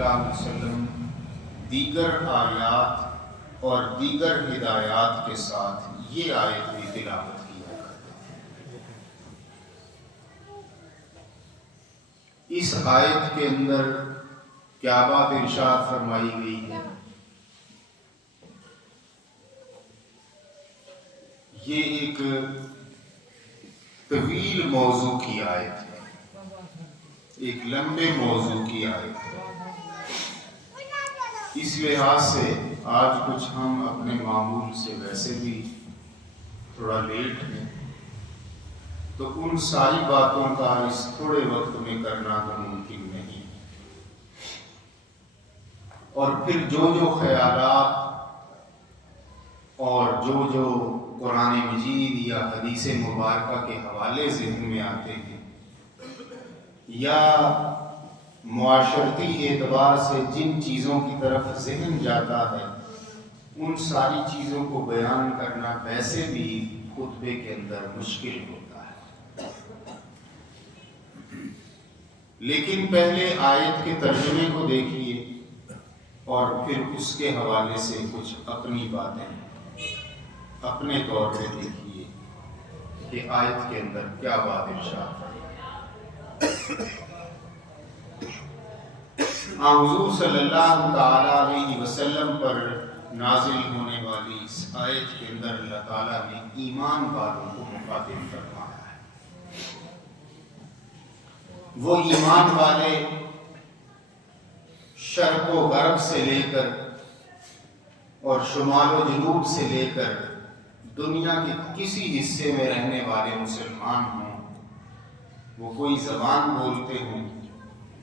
اللہ علیہ وسلم دیگر آیات اور دیگر ہدایات کے ساتھ یہ آیت بھی تلاوت کیا کرتے ہیں۔ اس آیت کے اندر کیا بات ارشاد فرمائی گئی ہے؟ یہ ایک طویل موضوع کی آیت ہے، ایک لمبے موضوع کی آیت ہے۔ اس لحاظ سے آج کچھ ہم اپنے معمول سے ویسے بھی تھوڑا لیٹ ہیں، تو ان ساری باتوں کا اس تھوڑے وقت میں کرنا تو ممکن نہیں، اور پھر جو خیالات اور جو قرآن مجید یا حدیث مبارکہ کے حوالے ذہن میں آتے ہیں یا معاشرتی اعتبار سے جن چیزوں کی طرف ذہن جاتا ہے، ان ساری چیزوں کو بیان کرنا ویسے بھی خطبے کے اندر مشکل ہوتا ہے۔ لیکن پہلے آیت کے ترجمے کو دیکھیے اور پھر اس کے حوالے سے کچھ اپنی باتیں اپنے طور پہ دیکھیے کہ آیت کے اندر کیا بات ارشاد ہے۔ حضور صلی اللہ تعالی علیہ وسلم پر نازل ہونے والی اس آیت کے اندر اللہ تعالیٰ نے ایمان والوں کو مخاطب فرمایا ہے۔ وہ ایمان والے شرق و غرب سے لے کر اور شمال و جنوب سے لے کر دنیا کے کسی حصے میں رہنے والے مسلمان ہوں، وہ کوئی زبان بولتے ہوں،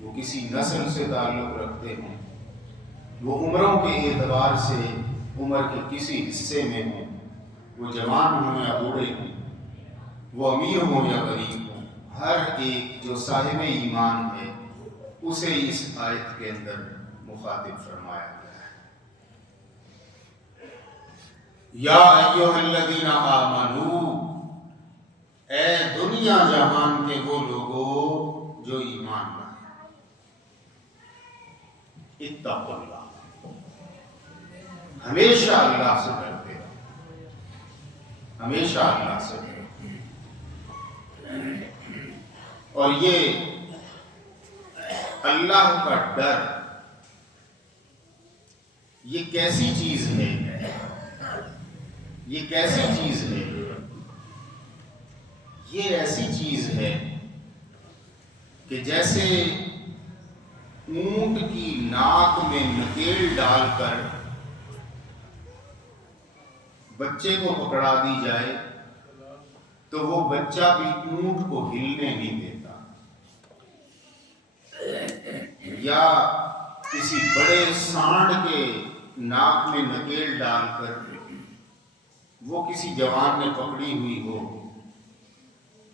وہ کسی نسل سے تعلق رکھتے ہوں، وہ عمروں کے اعتبار سے عمر کے کسی حصے میں ہوں، وہ جوان ہوں یا بوڑھے ہوں، وہ امیر ہوں یا غریب ہوں، ہر ایک جو صاحب ایمان ہے اسے اس آیت کے اندر مخاطب فرمایا گیا ہے۔ یا ایھا الذین آمنو، اے دنیا جہان کے وہ لوگوں جو ایمان لائے، اتقوا اللہ، ہمیشہ اللہ سے ڈرتے رہو، ہمیشہ اللہ سے ڈرو۔ اور یہ اللہ کا ڈر یہ کیسی چیز ہے؟ یہ کیسی چیز ہے؟ یہ ایسی چیز ہے کہ جیسے اونٹ کی ناک میں نکیل ڈال کر بچے کو پکڑا دی جائے تو وہ بچہ بھی اونٹ کو ہلنے نہیں دیتا، یا کسی بڑے سانڈ کے ناک میں نکیل ڈال کر وہ کسی جوان نے پکڑی ہوئی ہو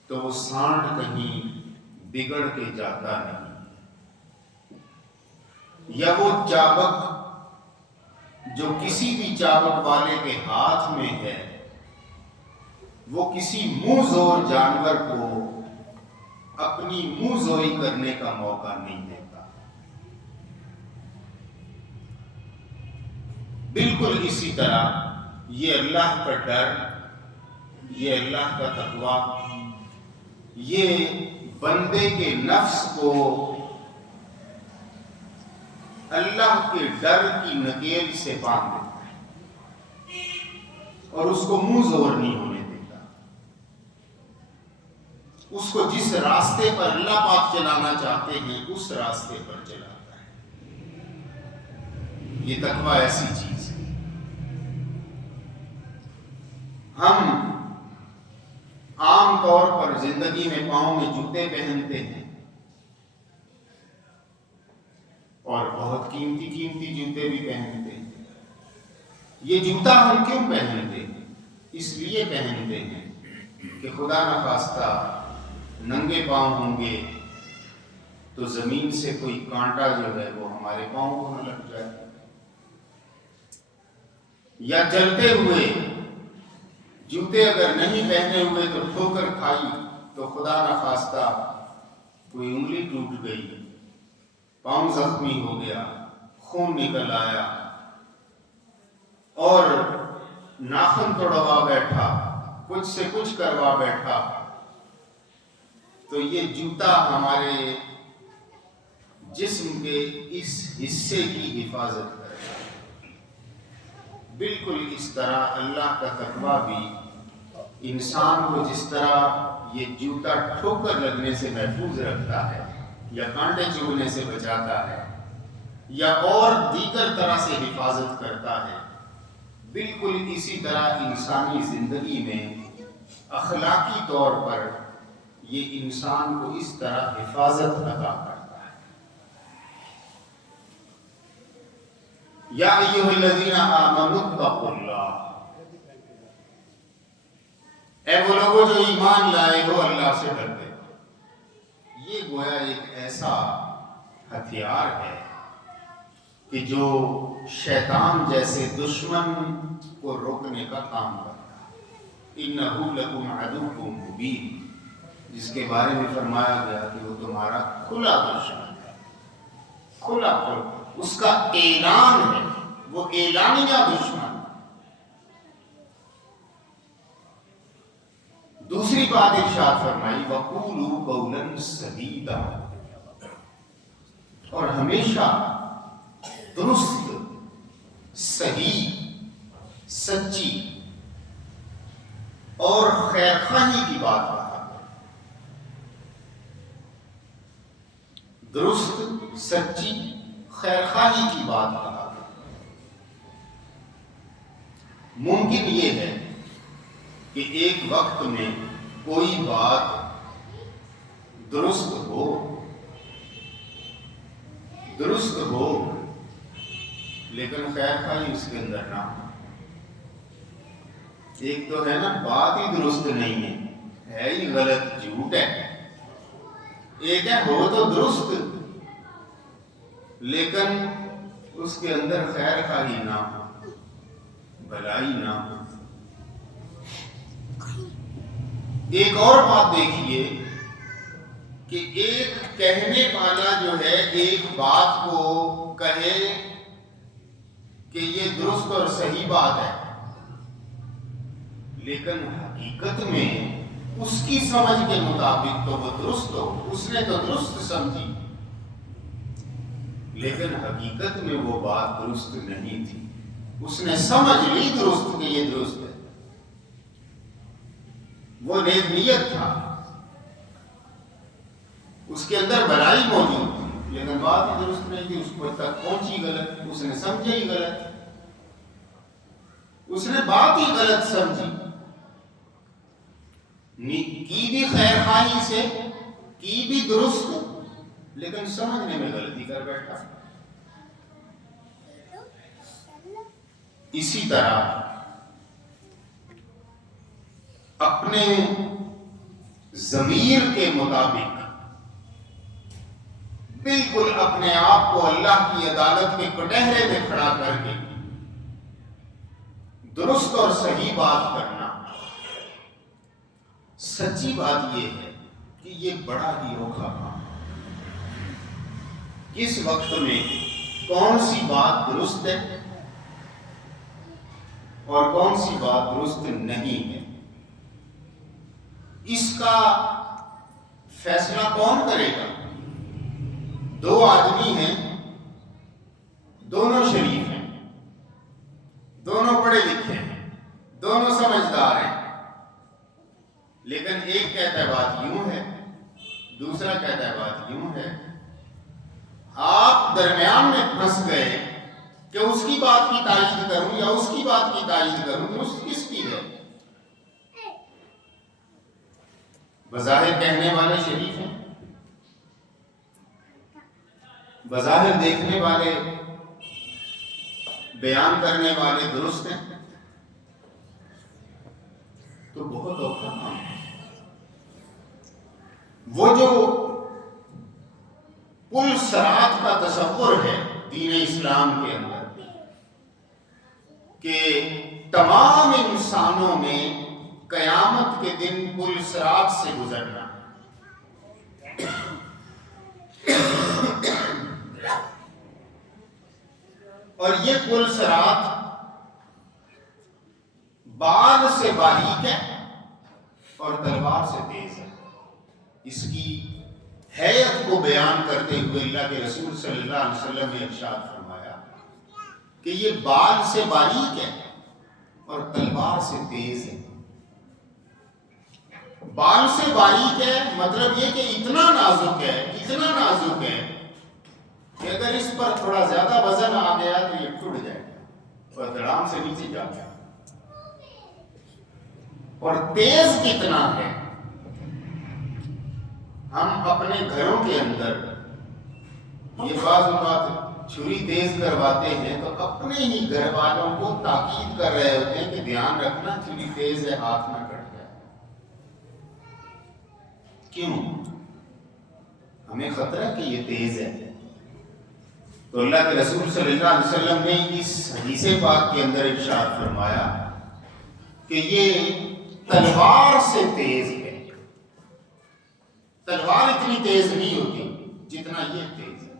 تو وہ سانڈ کہیں بگڑ کے جاتا نہیں، یا وہ چابک جو کسی بھی چابک والے کے ہاتھ میں ہے وہ کسی منہ زور جانور کو اپنی منہ زوری کرنے کا موقع نہیں دیتا۔ بالکل اسی طرح یہ اللہ کا ڈر، یہ اللہ کا تقویٰ، یہ بندے کے نفس کو اللہ کے ڈر کی نکیل سے باندھ دیتا ہے اور اس کو منہ زور نہیں ہونے دیتا، اس کو جس راستے پر اللہ پاک چلانا چاہتے ہیں اس راستے پر چلاتا ہے۔ یہ تقویٰ ایسی چیز ہے۔ ہم عام طور پر زندگی میں پاؤں میں جوتے پہنتے ہیں اور بہت قیمتی جوتے بھی پہنتے ہیں۔ یہ جوتا ہم کیوں پہنتے ہیں؟ اس لیے پہنتے ہیں کہ خدا نخواستہ ننگے پاؤں ہوں گے تو زمین سے کوئی کانٹا جو ہے وہ ہمارے پاؤں کو نہ لگ جائے، یا چلتے ہوئے جوتے اگر نہیں پہنے ہوئے تو ٹھوکر کھائی تو خدا نخواستہ کوئی انگلی ٹوٹ گئی پاؤں زخمی ہو گیا، خون نکل آیا اور ناخن توڑوا بیٹھا، کچھ سے کچھ کروا بیٹھا، تو یہ جوتا ہمارے جسم کے اس حصے کی حفاظت کرے گا۔ بالکل اس طرح اللہ کا تقویٰ بھی انسان کو جس طرح یہ جوتا ٹھوکر لگنے سے محفوظ رکھتا ہے یا کانٹے چبھنے سے بچاتا ہے یا اور دیگر طرح سے حفاظت کرتا ہے، بالکل اسی طرح انسانی زندگی میں اخلاقی طور پر یہ انسان کو اس طرح حفاظت عطا کرتا ہے۔ یا ایھا الذین آمنوا اتقوا اللہ، اے وہ لوگوں جو ایمان لائے ہو اللہ سے ڈرتے ہو۔ یہ گویا ایک ایسا ہتھیار ہے کہ جو شیطان جیسے دشمن کو روکنے کا کام کرتا ہے۔ انہ لکم عدو مبین، جس کے بارے میں فرمایا گیا کہ وہ تمہارا کھلا دشمن ہے، کھلا اس کا اعلان ہے، وہ اعلانیہ دشمن۔ دوسری بات ارشاد فرمائی وَقُولُوا قَوْلًا سَدِيدًا، اور ہمیشہ درست، صحیح، سچی اور خیر خواہی کی بات کہا۔ درست، سچی، خیر خواہی کی بات کہا۔ ممکن یہ ہے کہ ایک وقت میں کوئی بات درست ہو لیکن خیر خواہی اس کے اندر نہ ہو۔ ایک تو ہے نا بات ہی درست نہیں ہے ہی غلط، جھوٹ ہے۔ ایک ہے ہو تو درست لیکن اس کے اندر خیر خواہی نہ ہو، بھلائی نہ ہو۔ ایک اور بات دیکھیے کہ ایک کہنے والا جو ہے ایک بات کو کہے کہ یہ درست اور صحیح بات ہے، لیکن حقیقت میں اس کی سمجھ کے مطابق تو وہ درست ہو، اس نے تو درست سمجھی، لیکن حقیقت میں وہ بات درست نہیں تھی۔ اس نے سمجھ لی درست کہ یہ درست ہے، وہ نیک نیت تھا، اس کے اندر بھلائی موجود تھی، لیکن بات ہی درست نہیں تھی، اس کو تک پہنچی غلط، اس نے سمجھا ہی غلط، اس نے بات ہی غلط سمجھی، کی بھی خیر خواہی سے، کی بھی درست، لیکن سمجھنے میں غلطی کر بیٹھا۔ اسی طرح اپنے ضمیر کے مطابق بالکل اپنے آپ کو اللہ کی عدالت کے کٹہرے میں کھڑا کر کے درست اور صحیح بات کرنا۔ سچی بات یہ ہے کہ یہ بڑا ہی اوکھا کام، کس وقت میں کون سی بات درست ہے اور کون سی بات درست نہیں ہے، اس کا فیصلہ کون کرے گا؟ دو آدمی ہیں، دونوں شریف ہیں، دونوں پڑھے لکھے ہیں، دونوں سمجھدار ہیں، لیکن ایک کہتا ہے بات یوں ہے، دوسرا کہتا ہے بات یوں ہے۔ آپ درمیان میں پھنس گئے کہ اس کی بات کی تائید کروں یا اس کی بات کی تائید کروں، درست کس کی ہے؟ بظاہر کہنے والے شریف ہیں، بظاہر دیکھنے والے، بیان کرنے والے درست ہیں، تو بہت اوکھا کام ہے۔ وہ جو پل صراط کا تصور ہے دین اسلام کے اندر کہ تمام انسانوں میں قیامت کے دن پل صراط سے گزرنا، اور یہ پل صراط بال سے باریک ہے اور تلوار سے تیز ہے۔ اس کی حیت کو بیان کرتے ہوئے اللہ کے رسول صلی اللہ علیہ وسلم نے ارشاد فرمایا کہ یہ بال سے باریک ہے اور تلوار سے تیز ہے۔ بال سے باریک ہے مطلب یہ کہ اتنا نازک ہے کہ اگر اس پر تھوڑا زیادہ وزن آ گیا تو یہ ٹوٹ جائے گا اور دھڑام سے نیچے جا گیا۔ اور تیز کتنا ہے، ہم اپنے گھروں کے اندر یہ بعض اوقات چھری تیز کرواتے ہیں تو اپنے ہی گھر والوں کو تاکید کر رہے ہوتے ہیں کہ دھیان رکھنا چھری تیز ہے، ہاتھ نہ کٹ جائے۔ کیوں؟ ہمیں خطرہ ہے کہ یہ تیز ہے۔ تو اللہ کے رسول صلی اللہ علیہ وسلم نے اس حدیث پاک کے اندر ارشاد فرمایا کہ یہ تلوار سے تیز ہے۔ تلوار اتنی تیز نہیں ہوتی جتنا یہ تیز ہے۔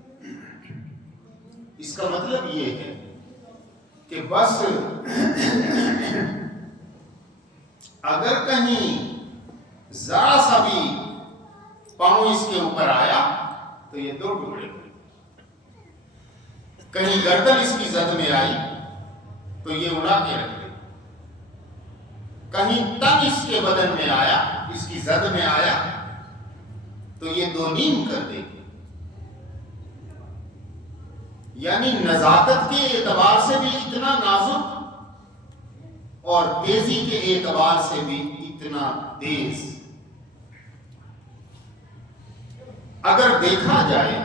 اس کا مطلب یہ ہے کہ بس اگر کہیں ذرا سا بھی پاؤں اس کے اوپر آیا تو یہ دو ٹکڑے ہوئے، کہیں گردن اس کی زد میں آئی تو یہ اڑا کے رکھ دے، کہیں تن اس کے بدن میں آیا، اس کی زد میں آیا تو یہ دو نیم کر دے گی۔ یعنی نزاکت کے اعتبار سے بھی اتنا نازک اور تیزی کے اعتبار سے بھی اتنا تیز۔ اگر دیکھا جائے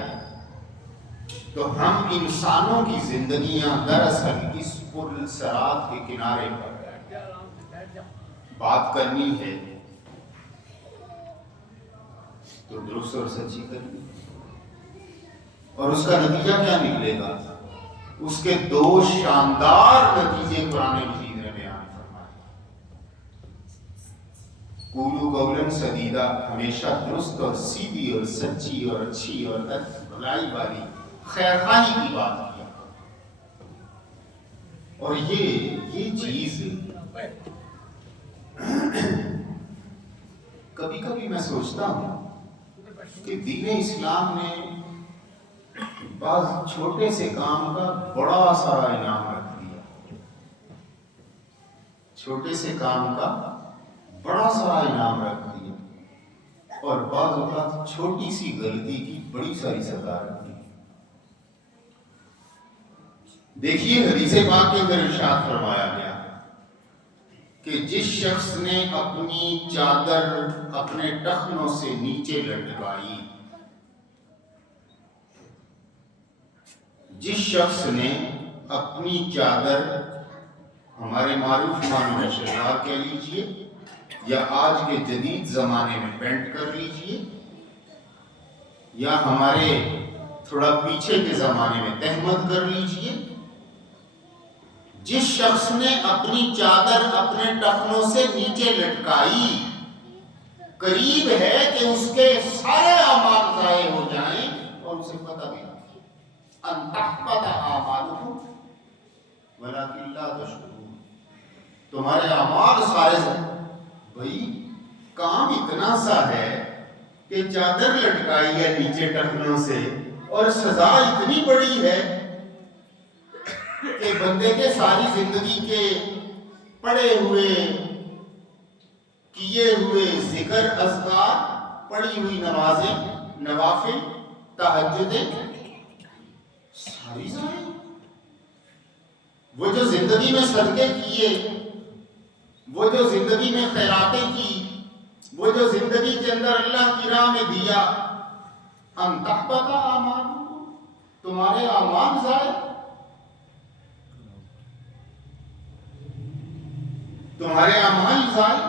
تو ہم انسانوں کی زندگیاں دراصل اس پل صراط کے کنارے پر بات کرنی ہے تو درست اور سچی کرنی، اور اس کا نتیجہ کیا نکلے گا؟ اس کے دو شاندار نتیجے قرآن مجید نے بیان فرمائے۔ قولوا قولا سدیدا، ہمیشہ درست اور سیدھی اور سچی اور اچھی اور بھلائی والی خیر خواہی کی بات کیا۔ اور یہ چیز کبھی کبھی میں سوچتا ہوں کہ دین اسلام نے بعض چھوٹے سے کام کا بڑا سارا انعام رکھ دیا، چھوٹے سے کام کا بڑا سارا انعام رکھ دیا، اور بعض اوقات چھوٹی سی غلطی کی بڑی ساری سزا رکھ دی۔ دیکھیے حدیث پاک کے اندر ارشاد فرمایا گیا کہ جس شخص نے اپنی چادر اپنے ٹخنوں سے نیچے لٹکائی، جس شخص نے اپنی چادر، ہمارے معروف معنی میں شلوار کہہ لیجئے یا آج کے جدید زمانے میں پینٹ کر لیجئے، یا ہمارے تھوڑا پیچھے کے زمانے میں تہمت کر لیجئے، جس شخص نے اپنی چادر اپنے ٹخنوں سے نیچے لٹکائی، قریب ہے کہ اس کے سارے اعمال ضائع ہو جائیں اور اسے پتہ بھی نہ ان تحبط اعمالکم ولکن لا تشعرون، تمہارے اعمال سارے بھائی کام اتنا سا ہے کہ چادر لٹکائی ہے نیچے ٹخنوں سے، اور سزا اتنی بڑی ہے کہ بندے کے ساری زندگی کے پڑے ہوئے کیے ہوئے ذکر اذکار، پڑھی ہوئی نمازیں، نوافل، تہجدیں ساری ضائع۔ وہ جو زندگی میں صدقے کیے، وہ جو زندگی میں خیراتیں کی، وہ جو زندگی کے اندر اللہ کی راہ میں دیا، ان تحبط اعمالکم، تمہارے اعمال ضائع، تمہارے اعمال ضائع،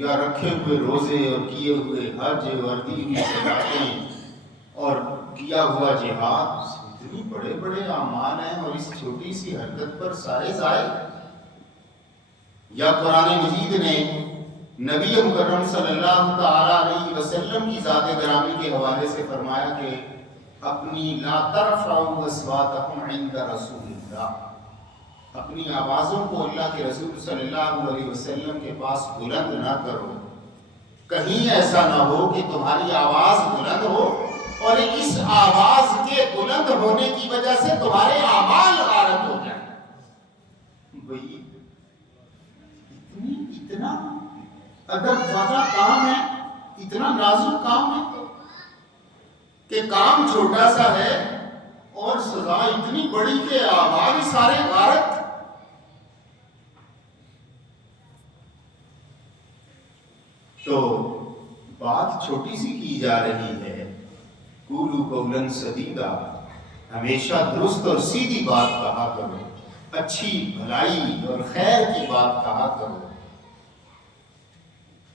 یا رکھے ہوئے روزے اور کیے ہوئے حج اور دی ہوئی صدقاتیں اور کیا ہوا جہاد، اتنی بڑے بڑے اعمال ہیں اور اس چھوٹی سی حرکت پر سارے ضائع۔ یا قرآن مجید نے نبی مکرم صلی اللہ تعالی علیہ وسلم کی ذات گرامی کے حوالے سے فرمایا کہ اپنی لا ترفعوا اصواتکم عند رسول اللہ، اپنی آوازوں کو اللہ کے رسول صلی اللہ علیہ وسلم کے پاس بلند نہ کرو، کہیں ایسا نہ ہو کہ تمہاری آواز بلند ہو اور اس آواز کے بلند ہونے کی وجہ سے تمہارے اعمال غارت ہو جائیں۔ بھئی اتنا ادب والا کام ہے، اتنا نازک کام ہے کہ کام چھوٹا سا ہے اور سزا اتنی بڑی کہ اعمال سارے غارت۔ تو بات چھوٹی سی کی جا رہی ہے، قولوا قولا سدیدا، ہمیشہ درست اور سیدھی بات کہا کرو، اچھی بھلائی اور خیر کی بات کہا کرو۔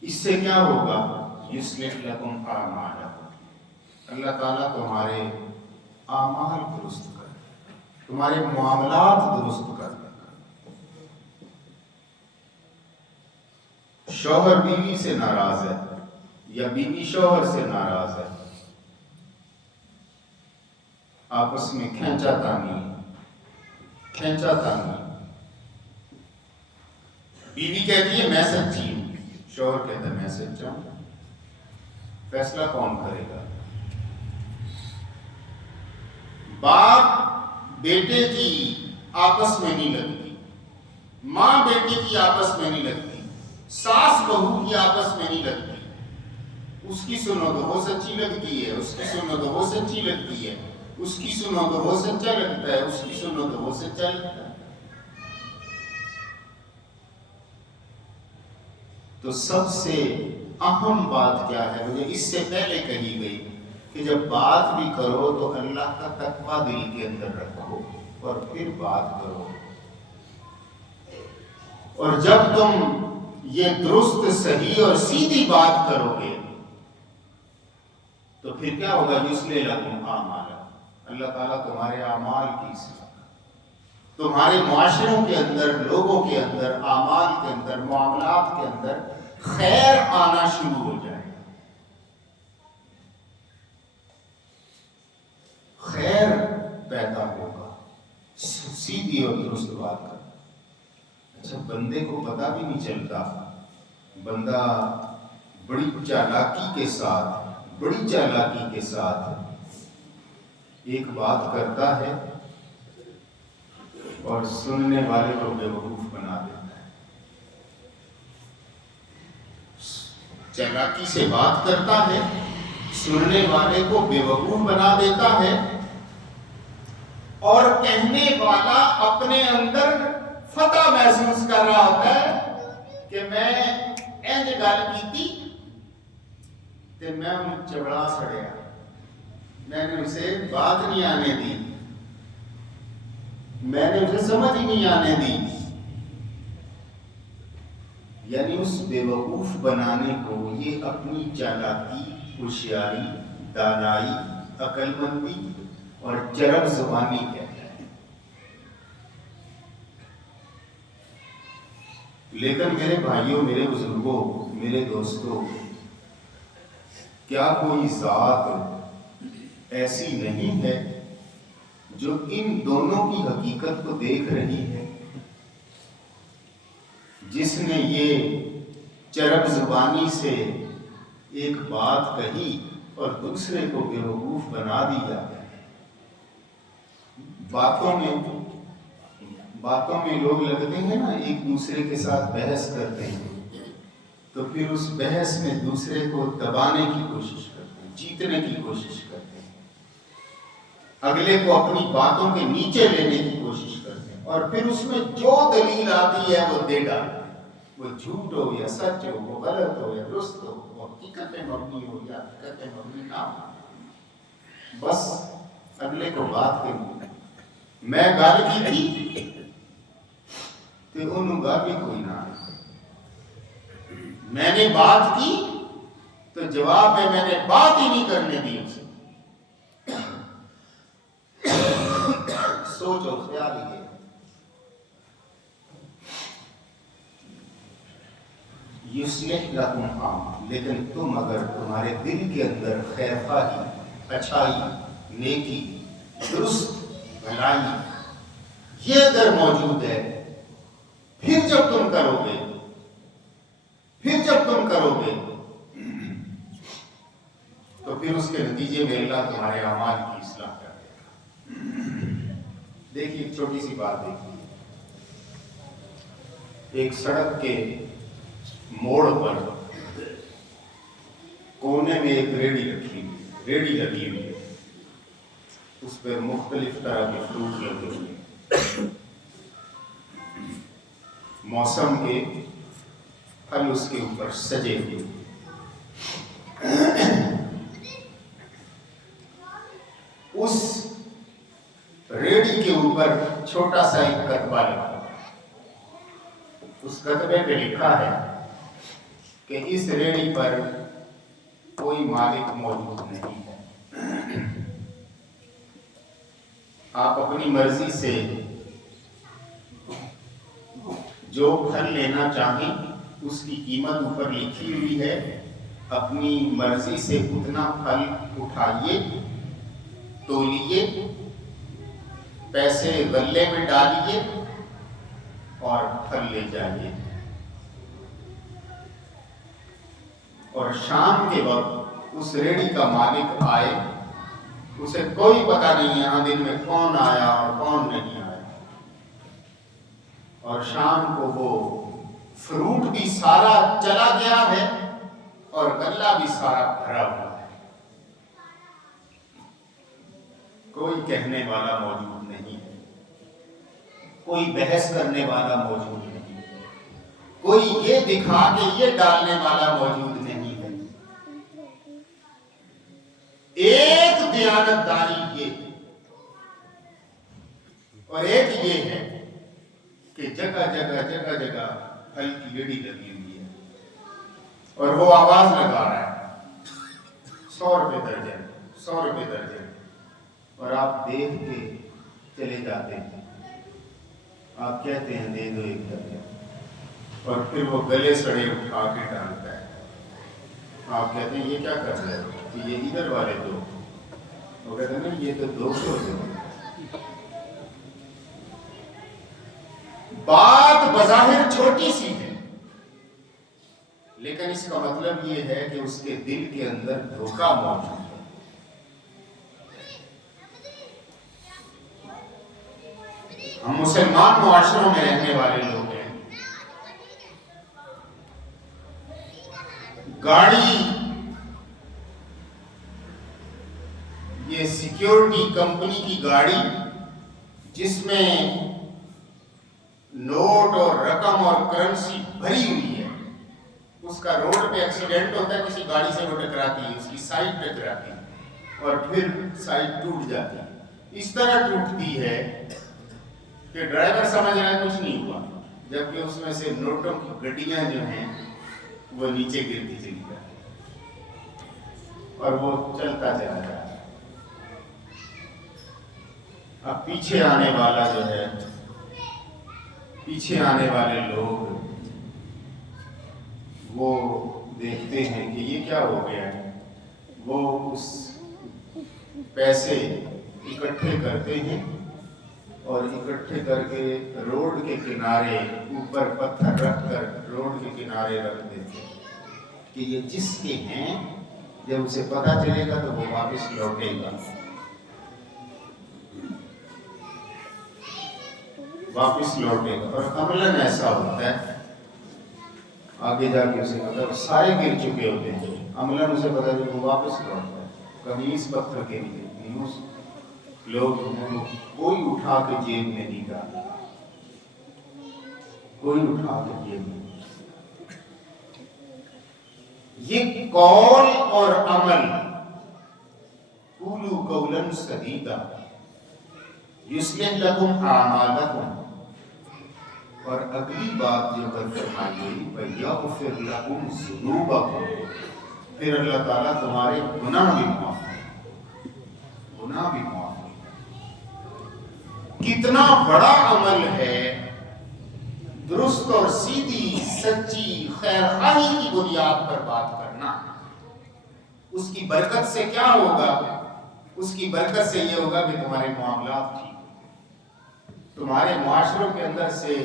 اس سے کیا ہوگا؟ یصلح لکم اعمالکم، اللہ تعالیٰ تمہارے اعمال درست کر دے، تمہارے معاملات درست کر دے۔ شوہر بیوی سے ناراض ہے یا بیوی شوہر سے ناراض ہے، آپس میں کھینچا تانی، بیوی کہتی ہے میں سچی ہوں، شوہر کہتا ہے میں سچا ہوں، فیصلہ کون کرے گا؟ باپ بیٹے کی آپس میں نہیں لگتی، ماں بیٹی کی آپس میں نہیں لگتی، ساس بہو کی آپس میں نہیں لگتی، اس کی سنو تو وہ سچی لگتی ہے، اس کی سنو تو وہ سچی لگتی ہے، اس کی سنو تو وہ سچا لگتا ہے، اس کی سنو تو وہ سچا لگتا ہے۔ تو سب سے اہم بات کیا ہے؟ مجھے اس سے پہلے کہی گئی کہ جب بات بھی کرو تو اللہ کا تقویٰ دل کے اندر رکھو اور پھر بات کرو، اور جب تم یہ درست صحیح اور سیدھی بات کرو گے تو پھر کیا ہوگا؟ یصلح لکم اعمالکم، اللہ تعالیٰ تمہارے اعمال کی اصلاح، تمہارے معاشروں کے اندر، لوگوں کے اندر، اعمال کے اندر، معاملات کے اندر خیر آنا شروع ہو جائے گا، خیر پیدا ہوگا، سیدھی اور درست بات کرنا۔ اچھا، بندے کو پتہ بھی نہیں چلتا، بندہ بڑی چالاکی کے ساتھ ایک بات کرتا ہے اور سننے والے کو بیوقوف بنا دیتا ہے، چالاکی سے بات کرتا ہے، سننے والے کو بیوقوف بنا دیتا ہے، اور کہنے والا اپنے اندر فتح محسوس کر رہا ہوتا ہے کہ میں انج گل کیتی تے میں انہوں چبڑا سڑیا، میں نے اسے بات نہیں آنے دی، میں نے اسے سمجھ ہی نہیں آنے دی۔ یعنی اس بے وقوف بنانے کو یہ اپنی چالاکی، ہوشیاری، دانائی، عقل مندی اور چرب زبانی کہتا ہے۔ لیکن میرے بھائیوں، میرے بزرگوں، میرے دوستوں، کیا کوئی ذات ایسی نہیں ہے جو ان دونوں کی حقیقت کو دیکھ رہی ہے، جس نے یہ چرب زبانی سے ایک بات کہی اور دوسرے کو بیوقوف بنا دیا؟ باتوں میں لوگ لگتے ہیں نا، ایک دوسرے کے ساتھ بحث کرتے ہیں تو پھر اس بحث میں دوسرے کو دبانے کی کوشش کرتے ہیں، جیتنے کی کوشش کرتے ہیں، اگلے کو اپنی باتوں کے نیچے لینے کی کوشش کرتے ہیں، اور پھر اس میں جو دلیل آتی ہے وہ دے ڈالتے ہیں، وہ جھوٹ ہو یا سچ ہو، وہ غلط ہو یا درست ہو، وہ حقیقت مبنی ہو یا حقیقت مبنی نہ ہو، بس اگلے کو بات کرنی۔ میں گل کی تھی تے انہوں گل بھی کوئی نہ، میں نے بات کی تو جواب میں نے بات ہی نہیں کرنے دی اسے۔ سوچو، خیال ہی ہے، یصلح لکم اعمالکم، لیکن تم اگر تمہارے دل کے اندر خیر خواہی، اچھائی، نیکی، درست، بھلائی، یہ اگر موجود ہے، پھر جب تم کرو گے تو پھر اس کے نتیجے میں اللہ تمہارے اعمال کی اصلاح کر دے گا۔ دیکھیے ایک چھوٹی سی بات دیکھیے، ایک سڑک کے موڑ پر کونے میں ایک ریڑھی لگی ہوئی ہے، اس پر مختلف طرح کے فروٹ لگے ہوئے، موسم کے پھل اس کے اوپر سجے ہوئے۔ اس ریڑھی کے اوپر چھوٹا سا ایک کتبہ لگا، اس کتبے پہ لکھا ہے کہ اس ریڑھی پر کوئی مالک موجود نہیں ہے، آپ اپنی مرضی سے جو پھل لینا چاہیں اس کی قیمت اوپر لکھی ہوئی ہے، اپنی مرضی سے اتنا پھل اٹھائیے، تولیے، پیسے غلے میں ڈالیے اور پھل لے جائیے، اور شام کے وقت اس ریڑھی کا مالک آئے، اسے کوئی پتہ نہیں یہاں دن میں کون آیا اور کون نہیں آیا، اور شام کو وہ فروٹ بھی سارا چلا گیا ہے اور غلہ بھی سارا بھرا ہوا ہے، کوئی کہنے والا موجود نہیں ہے، کوئی بحث کرنے والا موجود نہیں ہے، کوئی یہ دکھا کے یہ ڈالنے والا موجود نہیں ہے۔ ایک دیانتداری یہ اور ایک یہ ہے کہ جگہ جگہ پھل کی ریڑھی لگی ہوئی ہے اور وہ آواز لگا رہا ہے 100 روپے درجن، 100 روپے درجن، اور آپ دیکھ کے چلے جاتے ہیں، آپ کہتے ہیں دے دو ایک درجن، اور پھر وہ گلے سڑے اٹھا کے ڈالتا ہے، آپ کہتے ہیں یہ کیا کر رہے ہو؟ کہ یہ ادھر والے دو، وہ کہتے ہیں یہ تو 200 دو۔ بات بظاہر چھوٹی سی ہے، لیکن اس کا مطلب یہ ہے کہ اس کے دل کے اندر دھوکہ موجود ہے۔ ہم مسلمان معاشروں میں رہنے والے لوگ ہیں، گاڑی یہ سیکیورٹی کمپنی کی گاڑی جس میں نوٹ اور رقم اور کرنسی بھری ہوئی ہے، اس کا روڈ پہ ایکسیڈنٹ ہوتا ہے، کسی گاڑی سے وہ ٹکراتی ہے، اس کی سائڈ ٹکراتی ہے اور پھر سائڈ ٹوٹ جاتی ہے، اس طرح ٹوٹتی ہے کہ ڈرائیور سمجھ رہا ہے کچھ نہیں ہوا، جبکہ اس میں سے نوٹوں کی گڈیاں جو ہیں وہ نیچے گرتی چلی جاتی اور وہ چلتا چلا جاتا ہے۔ اب پیچھے آنے والا جو ہے، پیچھے آنے والے لوگ وہ دیکھتے ہیں کہ یہ کیا ہو گیا ہے، وہ اس پیسے اکٹھے کرتے ہیں اور اکٹھے کر کے روڈ کے کنارے اوپر پتھر رکھ کر روڈ کے کنارے رکھ دیتے ہیں کہ یہ جس کے ہیں، جب اسے پتہ چلے گا تو وہ واپس لوٹے گا، اور عملاً ایسا ہوتا ہے، آگے جا کے اسے مطلب سارے گر چکے ہوتے ہیں، عملاً اسے پتہ چلے وہ واپس لوٹتا ہے، کبھی اس پتھر کے لیے لوگ کوئی اٹھا کے جیب میں نہیں ڈالتا، کوئی اٹھا کے جیب میں۔ یہ قول اور عمل، قولوا قولا سدیدا یصلح لکم اعمالکم، اور اگلی بات جو کر فرمائی گئی وَیَغْفِرْ لَكُمْ ذُنُوبَكُمْ، پھر اللہ تعالیٰ تمہارے گناہ بھی معاف کرے، گناہ بھی معاف کرے۔ کتنا بڑا عمل ہے درست اور سیدھی سچی خیر خواہی کی بنیاد پر بات کرنا، اس کی برکت سے کیا ہوگا اس کی برکت سے یہ ہوگا کہ تمہارے معاملات ٹھیک ہوں، تمہارے معاشروں کے اندر سے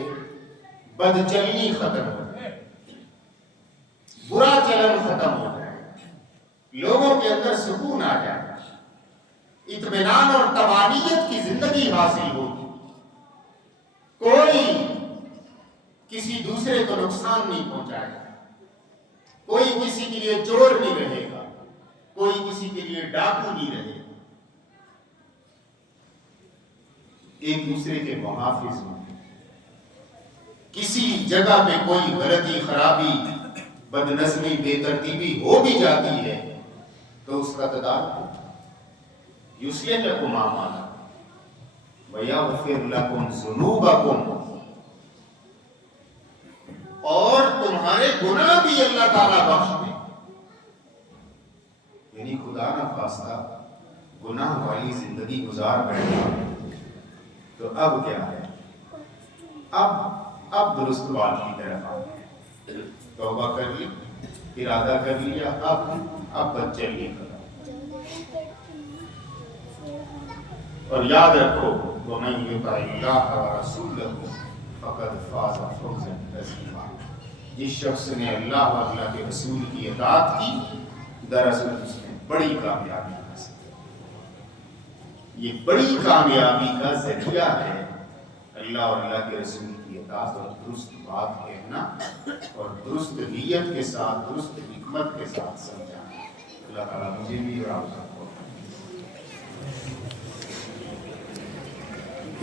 بدچلنی ختم ہو جائے، برا چلن ختم ہو جائے، لوگوں کے اندر سکون آ جائے، اطمینان اور طمانینت کی زندگی حاصل ہوگی، کوئی کسی دوسرے کو نقصان نہیں پہنچائے گا، کوئی کسی کے لیے چور نہیں رہے گا، کوئی کسی کے لیے ڈاکو نہیں رہے گا، ایک دوسرے کے محافظ ہوں، کسی جگہ پہ کوئی غلطی خرابی بدنظمی بے ترتیبی ہو بھی جاتی ہے تو اس کا تدارک یصلح لکم اعمالکم ویغفر لکم ذنوبکم، اور تمہارے گناہ بھی اللہ تعالیٰ بخش دے، یعنی خدا نہ خواستہ گناہ والی زندگی گزار بیٹھا تو اب کیا ہے، اب درست بات کی طرف آ گئے، توبہ کر لی، ارادہ کر لیا، اب بد چلیے کرا، اور یاد رکھو وَمَن يُطِعِ اللَّهَ وَرَسُولَهُ فَقَدْ فَازَ فَوْزًا عَظِيمًا، جس شخص نے اللہ اور اللہ کے رسول کی اطاعت کی دراصل اس نے بڑی کامیابی حاصل کی، یہ بڑی کامیابی کا ذریعہ ہے اللہ اور اللہ کے رسول کی اطاعت اور درست بات کہنا اور درست نیت کے ساتھ درست حکمت کے ساتھ سمجھانا۔ اللہ تعالیٰ مجھے بھی اور آپ سب کو